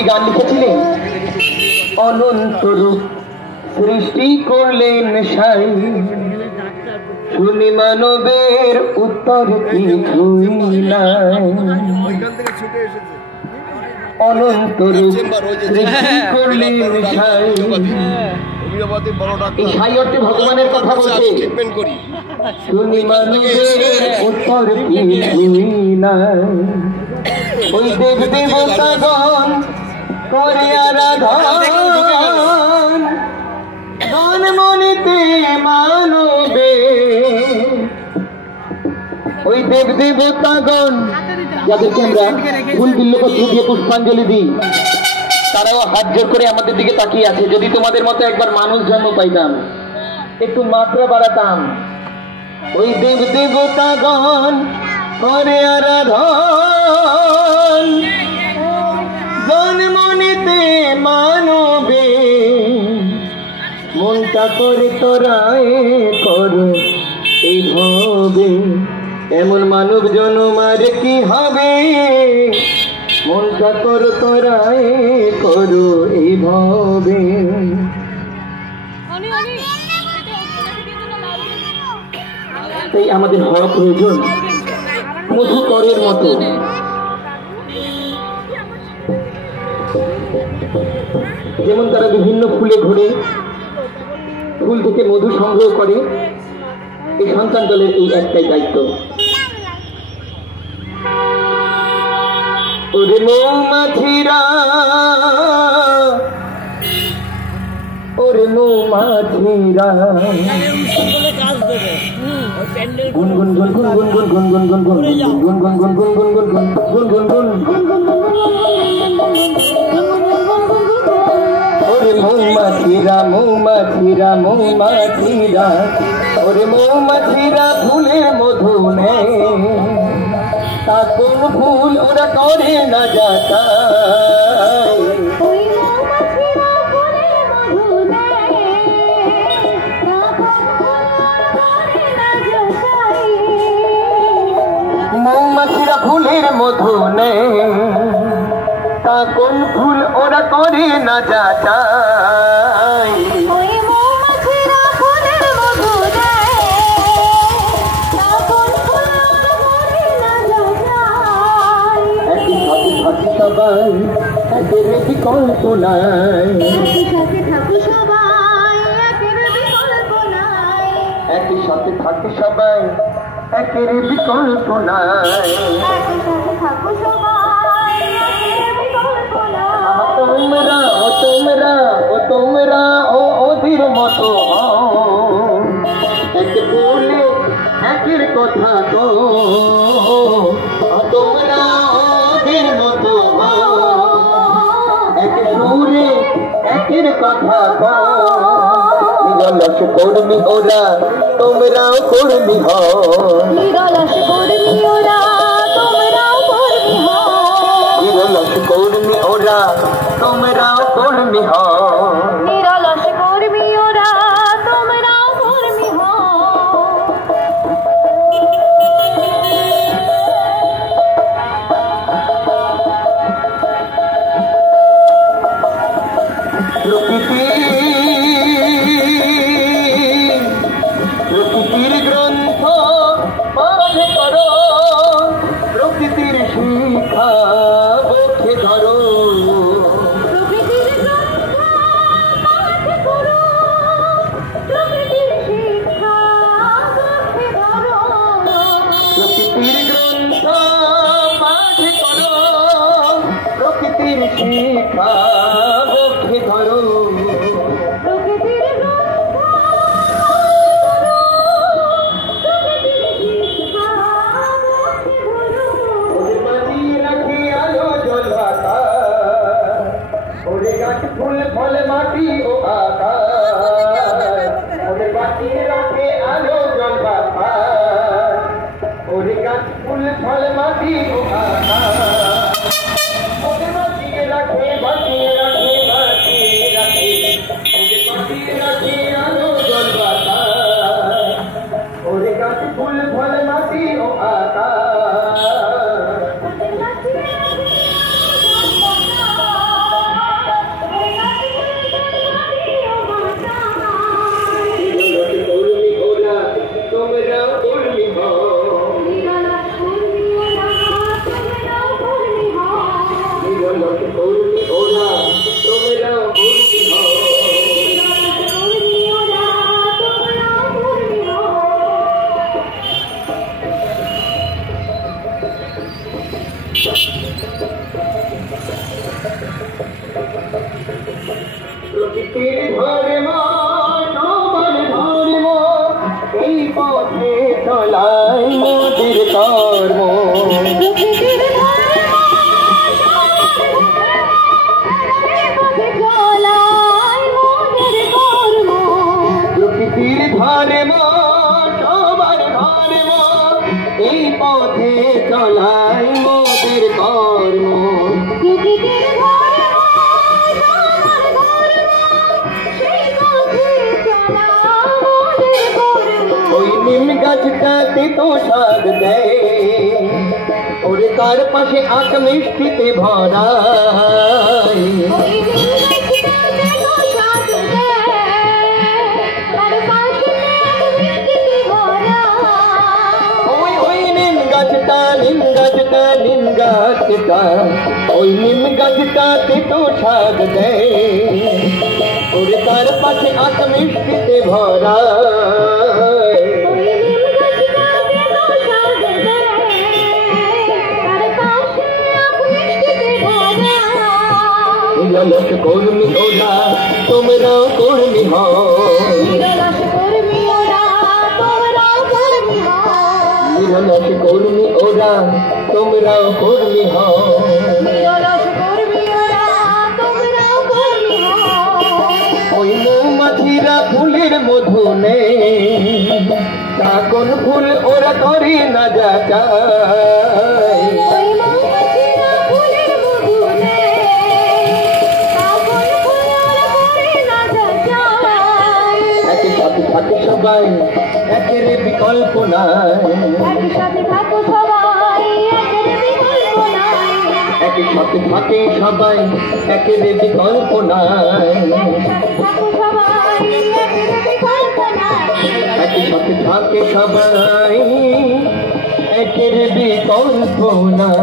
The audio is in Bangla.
কবি গান লিখেছিলেন, অনন্ত রূপ সৃষ্টি করলেন সাই, শুনি মানবের উত্তর কিছুই নাই। অনন্ত রূপ সৃষ্টি করলেন সাই, এই সাই অর্থে ভগবানের কথা বলছে। শুনি মানবের উত্তর কিছুই নাই। ওই দেব দেবতাগণ করে আরাধন, মন মনেতে মানবে। ওই দেব দেবতাগণ যাদেরকে আমরা ফুল বিল্লপত্র দিয়ে পুষ্পাঞ্জলি দিই, তারাও হাত জোর করে আমাদের দিকে তাকিয়ে আছে। যদি তোমাদের মতো একবার মানুষ জন্ম পাইতাম, একটু মাত্রা বাড়াতাম। ওই দেব দেবতাগণ করে আরাধন, মন মনেতে মানবে। মনটা করে তোরায় করো এই হবে, এমন মানব জন্ম আর কি হবে। মনটা কর তোরায় করো এই ভাবে। তাই আমাদের হওয়া প্রয়োজন মধুকরের মতো। যেমন তারা বিভিন্ন ফুলে ঘুরে ফুল থেকে মধু সংগ্রহ করে, এই সন্তান দলের এই একটাই দায়িত্ব। ওরে মৌমাছিরা, ওরে মৌমাছিরা, গুনগুন গুনগুন গুনগুন গুনগুন গুনগুন গুনগুন গুনগুন গুনগুন গুনগুন গুনগুন। ওরে মৌমাছিরা মৌমাছিরা মৌমাছিরা, ওরে মৌমাছিরা ফুলের মধু নেয়, তা কোন ফুল ওরা করে না যাতা। মৌমাছিরা ফুলের মধু নেয়, তা কোন ফুল ওরা করে না যাচাই। সবাই একের বিকল্প নাই, একই সাথে থাকে সবাই একের বিকল্প নাই। তোমরা ও তোমরা ও তোমরা ও ওদের মতো এক বলে একের কথা তো, তোমরা ওদের মতো এক সুরে একের কথা তো। নিরলস কর্মী ওরা, তোমরাও কর্মী হও, নিরলস কর্মী ওরা, তোমরাও কর্মী হও, নিরলস কর্মী ওরা, তোমরাও কর্মী হও, নিরলস কর্মী ওরা, তোমরাও কর্মী হও। প্রকৃতির গ্রন্থ পাঠ করো, প্রকৃতির শিক্ষা বুঝে ধরো, প্রকৃতির গ্রন্থ পাঠ করো, প্রকৃতির শিক্ষা বুঝে ধরো, প্রকৃতির গ্রন্থ পাঠ করো, প্রকৃতির শিক্ষা বুঝে ধরো। ফুল ফল মাটি ও আকাশ, ওরে বাঁচিয়ে রাখে আলো জল বাতাস, ওরে গাছ ফুল ফল মাটি ও আকাশ, ওরে বাঁচিয়ে রাখে বাঁচিয়ে রাখে বাঁচিয়ে রাখে, ওরে বাঁচিয়ে রাখে আলো জল বাতাস, ওরে গাছ ফুল ফল মাটি ও আকাশ। প্রকৃতির ধর্ম সবার ধর্ম এই পথে চলাই মোদের কর্ম প্রকৃতির ধর্ম সবার ধর্ম এই পথে চলাই মোদের কর্ম নিম গাছটাতে তো স্বাদ দেয় ওরে তার পাশে আঁক মিষ্টিতে ভরা ওই নিম গাছটা ওই নিম গাছটাতে তো স্বাদ দেয় ওরে তার পাশে আঁক মিষ্টিতে ভরা নিরলস কর্মী ওরা তোমরা কর্মী হও নিরলস কর্মী ওরা তোমরা কর্মী হও ওই মৌমাছিরা ফুলের মধু নেই কোন ফুল ওরা করে না যা চায় থাকে সবাই একের বিকল্প নাই একই সাথে থাকে সবাই একের বিকল্প নাই একই সাথে থাকে সবাই একের বিকল্প নাই।